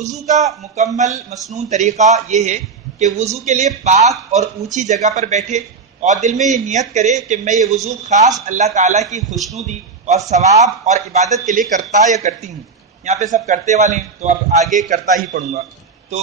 وضو کا مکمل مصنون طریقہ یہ ہے کہ وضو کے لیے پاک اور اونچی جگہ پر بیٹھے اور دل میں یہ نیت کرے کہ میں یہ وضو خاص اللہ تعالیٰ کی خوشنودی اور ثواب اور عبادت کے لیے کرتا یا کرتی ہوں. یہاں پہ سب کرتے والے ہیں تو اب آگے کرتا ہی پڑھوں گا. تو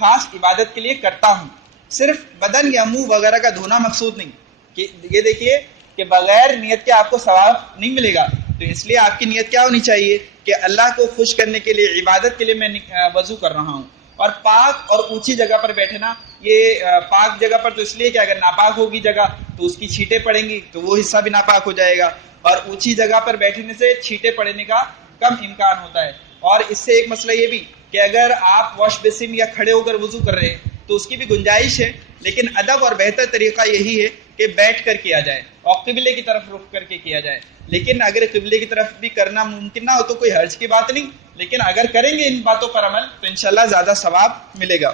خاص عبادت کے لیے کرتا ہوں. صرف بدن یا منہ وغیرہ کا دھونا مقصود نہیں کہ یہ دیکھیے کہ بغیر نیت کے آپ کو ثواب نہیں ملے گا. تو اس لیے آپ کی نیت کیا ہونی چاہیے کہ اللہ کو خوش کرنے کے لیے عبادت کے لیے میں وضو کر رہا ہوں. اور پاک اور اونچی جگہ پر بیٹھنا, یہ پاک جگہ پر تو اس لیے کہ اگر ناپاک ہوگی جگہ تو اس کی چھینٹیں پڑیں گی تو وہ حصہ بھی ناپاک ہو جائے گا, اور اونچی جگہ پر بیٹھنے سے چھینٹیں پڑنے کا کم امکان ہوتا ہے. اور اس سے ایک مسئلہ یہ بھی کہ اگر آپ واش بیسن یا کھڑے ہو کر وضو کر رہے ہیں تو اس کی بھی گنجائش ہے, لیکن ادب اور بہتر طریقہ یہی ہے کہ بیٹھ کر کیا جائے اور قبلے کی طرف رخ کر کے کیا جائے. لیکن اگر قبلے کی طرف بھی کرنا ممکن نہ ہو تو کوئی حرج کی بات نہیں, لیکن اگر کریں گے ان باتوں پر عمل تو انشاءاللہ زیادہ ثواب ملے گا.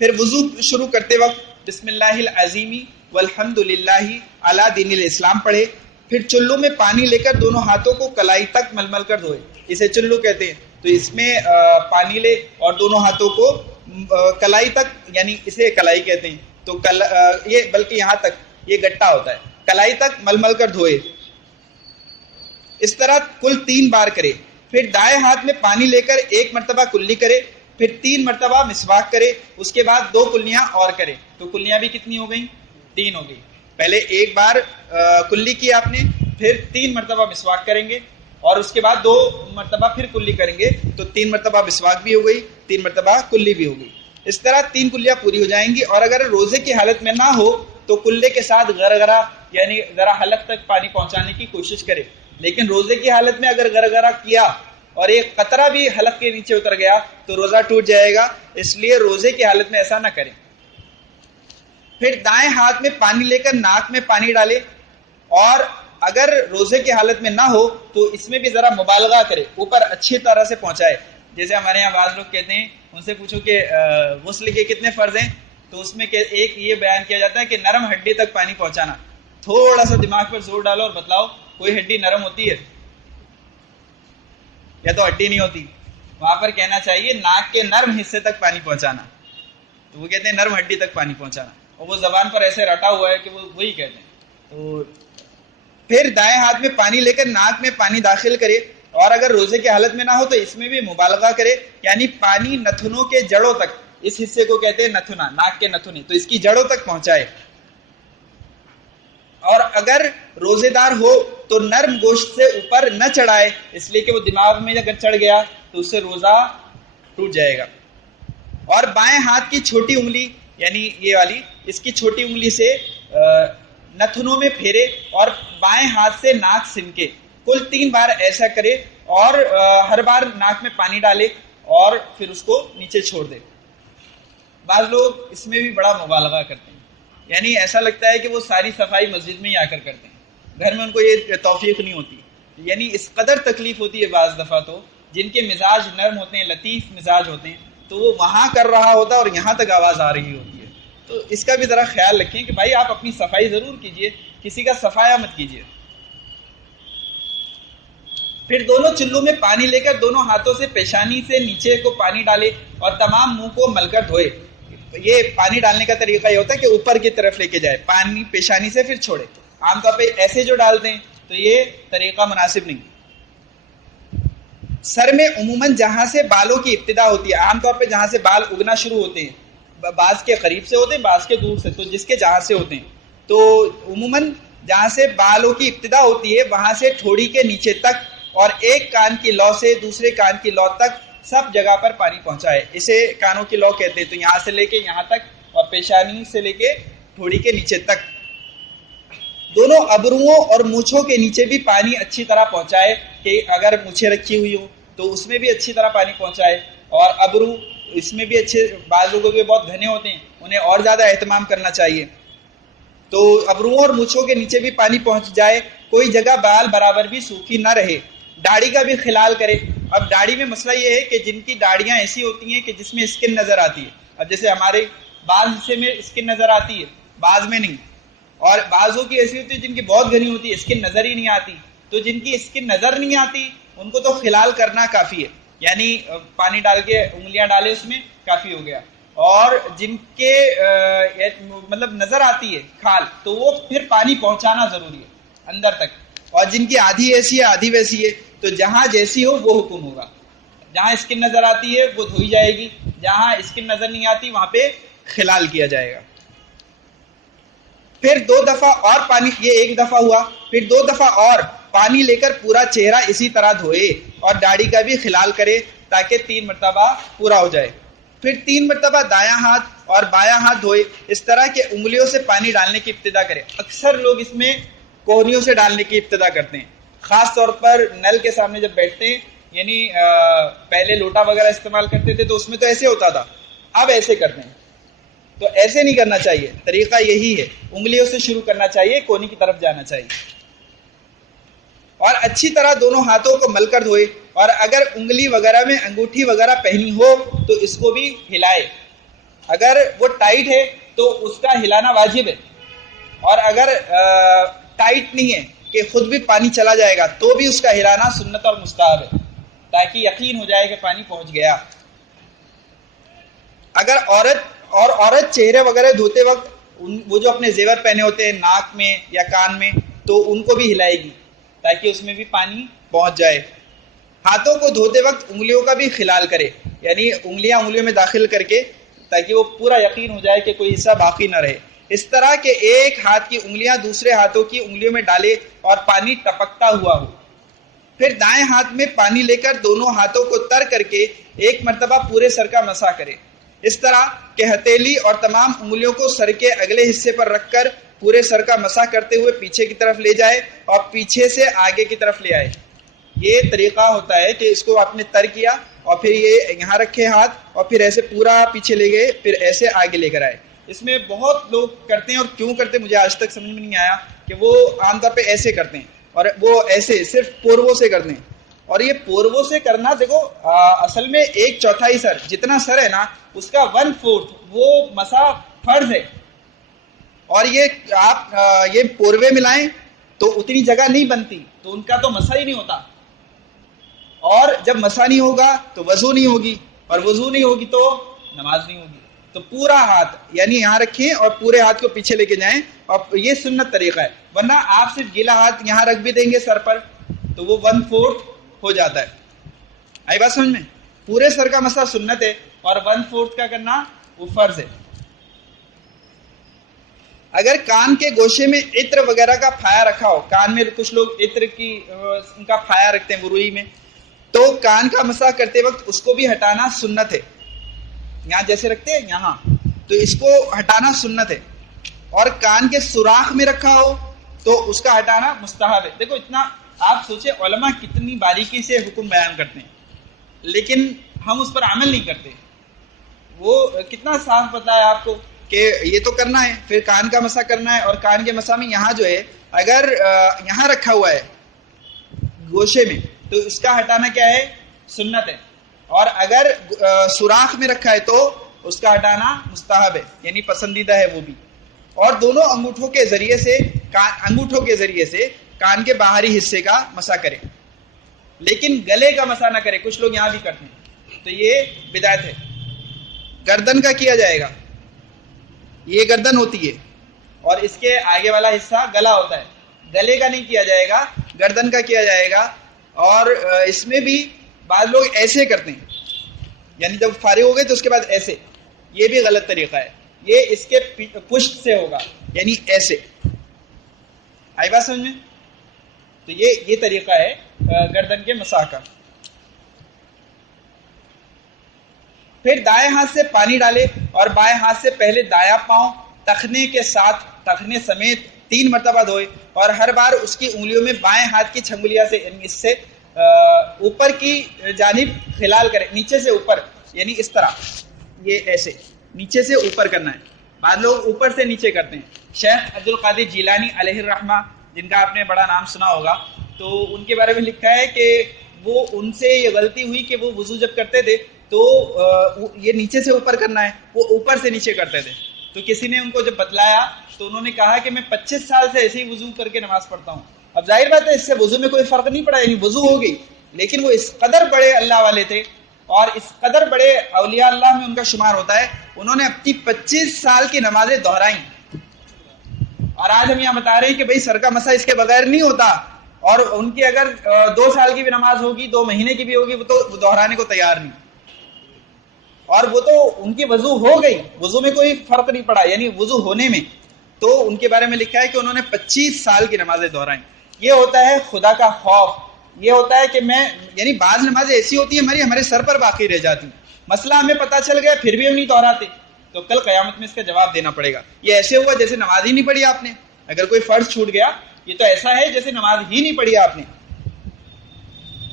پھر وضو شروع کرتے وقت بسم اللہ العظیم والحمد للہ علی دین الاسلام پڑھے. پھر چلو میں پانی لے کر دونوں ہاتھوں کو کلائی تک مل کر دھوئے. اسے چلو کہتے ہیں. تو اس میں پانی لے اور دونوں ہاتھوں کو کلائی تک, یعنی اسے کلائی کہتے ہیں, تو یہ بلکہ یہاں تک یہ گٹا ہوتا ہے, کلائی تک مل کر دھوئے. اس طرح کل 3 بار کرے. پھر دائیں ہاتھ میں پانی لے کر 1 مرتبہ کلی کرے, پھر 3 مرتبہ مسواک کرے, اس کے بعد 2 کلیاں اور کرے. تو کلیاں بھی کتنی ہو گئیں؟ 3 ہو گئی. پہلے 1 بار کلی کی آپ نے, پھر 3 مرتبہ مسواک کریں گے, اور اس کے بعد 2 مرتبہ پھر کلی کریں گے, تو 3 مرتبہ مسواک بھی ہو گئی, 3 مرتبہ کلی بھی ہو گئی. اس طرح 3 کلیاں پوری ہو جائیں گی. اور اگر روزے کی حالت میں نہ ہو تو کلے کے ساتھ گرگرا یعنی ذرا حلق تک پانی پہنچانے کی کوشش کرے. لیکن روزے کی حالت میں اگر گرگرا کیا اور ایک قطرہ بھی حلق کے نیچے اتر گیا تو روزہ ٹوٹ جائے گا, اس لیے روزے کی حالت میں ایسا نہ کریں. پھر دائیں ہاتھ میں پانی لے کر ناک میں پانی ڈالے, اور اگر روزے کی حالت میں نہ ہو تو اس میں بھی ذرا مبالغہ کرے, اوپر اچھی طرح سے پہنچائے. جیسے ہمارے یہاں بعض لوگ کہتے ہیں, ان سے پوچھو کہ غسل کے کتنے فرض ہیں, تو اس میں ایک یہ بیان کیا جاتا ہے کہ نرم ہڈی تک پانی پہنچانا. تھوڑا سا دماغ پر زور ڈالو اور بتلاؤ کوئی ہڈی نرم ہوتی ہے یا تو ہڈی نہیں ہوتی؟ وہاں پر کہنا چاہیے ناک کے نرم حصے تک پانی پہنچانا. تو وہ کہتے ہیں نرم ہڈی تک پانی پہنچانا, اور وہ زبان پر ایسے رٹا ہوا ہے کہ وہ وہی کہتے ہیں. تو پھر دائیں ہاتھ میں پانی لے کر ناک میں پانی داخل کرے, اور اگر روزے کی حالت میں نہ ہو تو اس میں بھی مبالغہ کرے, یعنی پانی نتھنوں کے جڑوں تک, اس حصے کو کہتے ہیں نتھنا, ناک کے نتھنے, تو اس کی جڑوں تک پہنچائے. اور اگر روزے دار ہو تو نرم گوشت سے اوپر نہ چڑھائے, اس لیے کہ وہ دماغ میں اگر چڑھ گیا تو اس سے روزہ ٹوٹ جائے گا. اور بائیں ہاتھ کی چھوٹی انگلی یعنی یہ والی, اس کی چھوٹی انگلی سے نتھنوں میں پھیرے اور بائیں ہاتھ سے ناک سنکے. کل 3 بار ایسا کرے, اور ہر بار ناک میں پانی ڈالے اور پھر اس کو نیچے چھوڑ دے. بعض لوگ اس میں بھی بڑا مبالغہ کرتے ہیں, یعنی ایسا لگتا ہے کہ وہ ساری صفائی مسجد میں ہی آ کر کرتے ہیں, گھر میں ان کو یہ توفیق نہیں ہوتی. یعنی اس قدر تکلیف ہوتی ہے بعض دفعہ تو, جن کے مزاج نرم ہوتے ہیں, لطیف مزاج ہوتے ہیں, تو وہ وہاں کر رہا ہوتا ہے اور یہاں تک آواز آ رہی ہوتی ہے. تو اس کا بھی ذرا خیال رکھیں کہ بھائی آپ اپنی صفائی ضرور کیجئے, کسی کا صفایا مت کیجئے. پھر دونوں چلوں میں پانی لے کر دونوں ہاتھوں سے پیشانی سے نیچے کو پانی ڈالے اور تمام منہ کو مل کر دھوئے. یہ پانی ڈالنے کا طریقہ یہ ہوتا ہے کہ اوپر کی طرف لے کے جائے, پانی پیشانی سے پھر چھوڑے. عام طور پہ ایسے جو ڈالتے ہیں تو یہ طریقہ مناسب نہیں. سر میں عموماً جہاں سے بالوں کی ابتدا ہوتی ہے, عام طور پہ جہاں سے بال اگنا شروع ہوتے ہیں, بعض کے قریب سے ہوتے ہیں, بعض کے دور سے, تو جس کے جہاں سے ہوتے ہیں, تو عموماً جہاں سے بالوں کی ابتدا ہوتی ہے وہاں سے ٹھوڑی کے نیچے تک, اور ایک کان کی لو سے دوسرے کان کی لو تک سب جگہ پر پانی پہنچائے. اسے کانوں کی لو کہتے ہیں. تو یہاں سے لے کے یہاں تک, اور پیشانی سے لے کے ٹھوڑی کے نیچے تک. دونوں ابروؤں اور مونچھوں کے نیچے بھی پانی اچھی طرح پہنچائے, کہ اگر مونچھیں رکھی ہوئی ہوں تو اس میں بھی اچھی طرح پانی پہنچائے, اور ابرو اس میں بھی اچھے, بعض لوگوں کے بہت گھنے ہوتے ہیں, انہیں اور زیادہ اہتمام کرنا چاہیے. تو ابروؤں اور مونچھوں کے نیچے بھی پانی پہنچ جائے, کوئی جگہ بال برابر بھی سوکھی نہ رہے. داڑھی کا بھی خلال کرے. اب داڑھی میں مسئلہ یہ ہے کہ جن کی داڑیاں ایسی ہوتی ہیں کہ جس میں اسکن نظر آتی ہے, اب جیسے ہمارے بعض حصے میں اسکن نظر آتی ہے, بعض میں نہیں, اور بعضوں کی ایسی ہوتی ہے جن کی بہت گھنی ہوتی ہے, اسکن نظر ہی نہیں آتی. تو جن کی اسکن نظر نہیں آتی ان کو تو خلال کرنا کافی ہے, یعنی پانی ڈال کے انگلیاں ڈالے اس میں کافی ہو گیا. اور جن کے مطلب نظر آتی ہے کھال تو وہ پھر پانی پہنچانا ضروری ہے اندر تک. اور جن کی آدھی ایسی ہے آدھی ویسی ہے تو جہاں جیسی ہو وہ حکم ہوگا. جہاں اسکن نظر آتی ہے وہ دھوئی جائے گی, جہاں اسکن نظر نہیں آتی وہاں پہ خلال کیا جائے گا. پھر 2 دفعہ اور پانی, یہ 1 دفعہ ہوا, پھر 2 دفعہ اور پانی لے کر پورا چہرہ اسی طرح دھوئے اور داڑھی کا بھی خلال کرے تاکہ 3 مرتبہ پورا ہو جائے. پھر 3 مرتبہ دایاں ہاتھ اور بایاں ہاتھ دھوئے, اس طرح کہ انگلیوں سے پانی ڈالنے کی ابتدا کرے. اکثر لوگ اس میں کوہنیوں سے ڈالنے کی ابتدا کرتے ہیں, خاص طور پر نل کے سامنے جب بیٹھتے ہیں. یعنی پہلے لوٹا وغیرہ استعمال کرتے تھے تو اس میں تو ایسے ہوتا تھا, اب ایسے کرتے ہیں. تو ایسے نہیں کرنا چاہیے, طریقہ یہی ہے, انگلیوں سے شروع کرنا چاہیے, کونی کی طرف جانا چاہیے. اور اچھی طرح دونوں ہاتھوں کو مل کر دھوئے, اور اگر انگلی وغیرہ میں انگوٹھی وغیرہ پہنی ہو تو اس کو بھی ہلائے. اگر وہ ٹائٹ ہے تو اس کا ہلانا واجب ہے, اور اگر ٹائٹ نہیں ہے کہ خود بھی پانی چلا جائے گا تو بھی اس کا ہلانا سنت اور مستحب ہے, تاکہ یقین ہو جائے کہ پانی پہنچ گیا. اگر عورت چہرے وغیرہ دھوتے وقت وہ جو اپنے زیور پہنے ہوتے ہیں ناک میں یا کان میں تو ان کو بھی ہلائے گی تاکہ اس میں بھی پانی پہنچ جائے. ہاتھوں کو دھوتے وقت انگلیوں کا بھی خلال کرے, یعنی انگلیوں میں داخل کر کے, تاکہ وہ پورا یقین ہو جائے کہ کوئی حصہ باقی نہ رہے. اس طرح کہ ایک ہاتھ کی انگلیاں دوسرے ہاتھوں کی انگلیوں میں ڈالے اور پانی ٹپکتا ہوا ہو. پھر دائیں ہاتھ میں پانی لے کر دونوں ہاتھوں کو تر کر کے 1 مرتبہ پورے سر کا مسح کرے, اس طرح کہ ہتھیلی اور تمام انگلیوں کو سر کے اگلے حصے پر رکھ کر پورے سر کا مسح کرتے ہوئے پیچھے کی طرف لے جائے اور پیچھے سے آگے کی طرف لے آئے. یہ طریقہ ہوتا ہے کہ اس کو آپ نے تر کیا اور پھر یہ یہاں رکھے ہاتھ اور پھر ایسے پورا پیچھے لے گئے, پھر ایسے آگے لے کر آئے. اس میں بہت لوگ کرتے ہیں, اور کیوں کرتے مجھے آج تک سمجھ میں نہیں آیا, کہ وہ عام طور پہ ایسے کرتے ہیں اور وہ ایسے صرف پورووں سے کرتے ہیں. اور یہ پورووں سے کرنا, دیکھو اصل میں 1/4 سر جتنا سر ہے نا اس کا 1/4 وہ مسح فرض ہے. اور یہ آپ یہ پوروے ملائیں تو اتنی جگہ نہیں بنتی, تو ان کا تو مسح ہی نہیں ہوتا. اور جب مسح نہیں ہوگا تو وضو نہیں ہوگی, اور وضو نہیں ہوگی تو نماز نہیں ہوگی. تو پورا ہاتھ یعنی یہاں رکھیں اور پورے ہاتھ کو پیچھے لے کے جائیں, اور یہ سنت طریقہ ہے. ورنہ آپ صرف گیلا ہاتھ یہاں رکھ بھی دیں گے سر پر تو وہ 1/4 ہو جاتا ہے. آئی بات سمجھ میں؟ پورے سر کا مسح سنت ہے اور 1/4 کا کرنا وہ فرض ہے. اگر کان کے گوشے میں عطر وغیرہ کا پھایا رکھا ہو, کان میں کچھ لوگ عطر کی ان کا پھایا رکھتے ہیں وروئی میں, تو کان کا مسح کرتے وقت اس کو بھی ہٹانا سنت ہے. یہاں جیسے رکھتے ہیں یہاں, تو اس کو ہٹانا سنت ہے. اور کان کے سوراخ میں رکھا ہو تو اس کا ہٹانا مستحب ہے. دیکھو اتنا آپ سوچیں, علماء کتنی باریکی سے حکم بیان کرتے ہیں, لیکن ہم اس پر عمل نہیں کرتے. وہ کتنا صاف پتہ ہے آپ کو کہ یہ تو کرنا ہے, پھر کان کا مسح کرنا ہے, اور کان کے مسح میں یہاں جو ہے اگر یہاں رکھا ہوا ہے گوشے میں تو اس کا ہٹانا کیا ہے, سنت ہے. اور اگر سوراخ میں رکھا ہے تو اس کا ہٹانا مستحب ہے, یعنی پسندیدہ ہے وہ بھی. اور دونوں انگوٹھوں کے ذریعے سے کان کے باہری حصے کا مسح کرے, لیکن گلے کا مسح نہ کرے. کچھ لوگ یہاں بھی کرتے ہیں, تو یہ بدعت ہے. گردن کا کیا جائے گا, یہ گردن ہوتی ہے اور اس کے آگے والا حصہ گلا ہوتا ہے. گلے کا نہیں کیا جائے گا, گردن کا کیا جائے گا. اور اس میں بھی بعض لوگ ایسے کرتے ہیں, یعنی جب فارغ ہو گئے تو اس کے بعد ایسے, یہ بھی غلط طریقہ ہے. یہ اس کے پشت سے ہوگا, یعنی ایسے. آئی بات سمجھ میں؟ تو یہ طریقہ ہے گردن کے مسح کا. پھر دائیں ہاتھ سے پانی ڈالے اور بائیں ہاتھ سے پہلے دایاں پاؤں ٹخنے کے ساتھ ٹخنے سمیت 3 مرتبہ دھوئے, اور ہر بار اس کی انگلیوں میں بائیں ہاتھ کی چھنگلیاں سے, یعنی اس سے اوپر کی جانب خلال کرے, نیچے سے اوپر, یعنی اس طرح, یہ ایسے نیچے سے اوپر کرنا ہے. بعض لوگ اوپر سے نیچے کرتے ہیں. شیخ عبد القادر جیلانی علیہ الرحمہ, جن کا آپ نے بڑا نام سنا ہوگا, تو ان کے بارے میں لکھا ہے کہ وہ ان سے یہ غلطی ہوئی کہ وہ وضو جب کرتے تھے تو یہ نیچے سے اوپر کرنا ہے, وہ اوپر سے نیچے کرتے تھے. تو کسی نے ان کو جب بتلایا تو انہوں نے کہا کہ میں 25 سال سے ایسے ہی وضو کر کے نماز پڑھتا ہوں. اب ظاہر بات ہے اس سے وضو میں کوئی فرق نہیں پڑا, یعنی وضو ہو گئی, لیکن وہ اس قدر بڑے اللہ والے تھے اور اس قدر بڑے اولیاء اللہ میں ان کا شمار ہوتا ہے، انہوں نے اپنی 25 سال کی نمازیں دہرائیں. اور آج ہم یہاں بتا رہے ہیں کہ بھئی سر کا مسا اس کے بغیر نہیں ہوتا، اور ان کی اگر 2 سال کی بھی نماز ہوگی، 2 مہینے کی بھی ہوگی، وہ تو دہرانے کو تیار نہیں. اور وہ تو ان کی وضو ہو گئی، وضو میں کوئی فرق نہیں پڑا، یعنی وضو ہونے میں. تو ان کے بارے میں لکھا ہے کہ انہوں نے 25 سال کی نمازیں دہرائیں. یہ ہوتا ہے خدا کا خوف. یہ ہوتا ہے کہ یعنی بعض نمازیں ایسی ہوتی ہیں ہمارے سر پر باقی رہ جاتی، مسئلہ ہمیں پتہ چل گیا پھر بھی ہم نہیں دہراتے، تو کل قیامت میں اس کا جواب دینا پڑے گا. یہ ایسے ہوا جیسے نماز ہی نہیں پڑھی آپ نے. اگر کوئی فرض چھوٹ گیا، یہ تو ایسا ہے جیسے نماز ہی نہیں پڑھی آپ نے.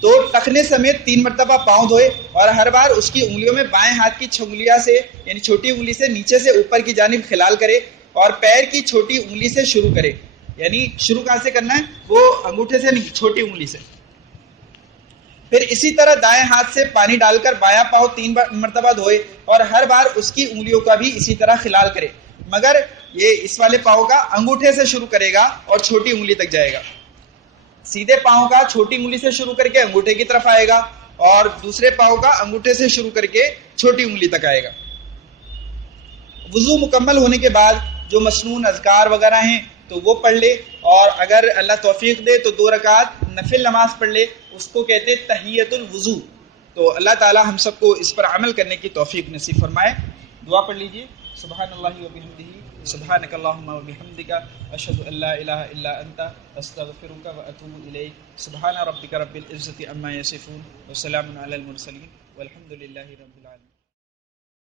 تو ٹخنے سمیت 3 مرتبہ پاؤں دھوئے، اور ہر بار اس کی انگلیوں میں بائیں ہاتھ کی چھنگلیاں سے یعنی چھوٹی انگلی سے نیچے سے اوپر کی جانب خلال کرے، اور پیر کی چھوٹی انگلی سے شروع کرے. یعنی شروع کہاں سے کرنا ہے؟ وہ انگوٹھے سے نہیں، چھوٹی انگلی سے. پھر اسی طرح دائیں ہاتھ سے پانی ڈال کر بایاں پاؤں 3 مرتبہ دھوئے، اور ہر بار اس کی انگلیوں کا بھی اسی طرح خلال کرے، مگر یہ اس والے پاؤں کا انگوٹھے سے شروع کرے گا اور چھوٹی انگلی تک جائے گا. سیدھے پاؤں کا چھوٹی انگلی سے شروع کر کے انگوٹھے کی طرف آئے گا، اور دوسرے پاؤں کا انگوٹھے سے شروع کر کے چھوٹی انگلی تک آئے گا. وضو مکمل ہونے کے بعد جو مسنون اذکار وغیرہ ہیں تو وہ پڑھ لے، اور اگر اللہ توفیق دے تو 2 رکعت نفل نماز پڑھ لے. اس کو کہتے ہیں تحیۃ الوضو. تو اللہ تعالی ہم سب کو اس پر عمل کرنے کی توفیق نصیب فرمائے. دعا پڑھ لیجئے. سبحان اللہ و بحمدہ، سبحانک اللہم و بحمدک، اشہد ان لا الہ الا انت، استغفرک و اتوب الیک. سبحان ربک رب العزۃ عما یصفون، وسلام علی المرسلین، والحمد للہ رب العالمین.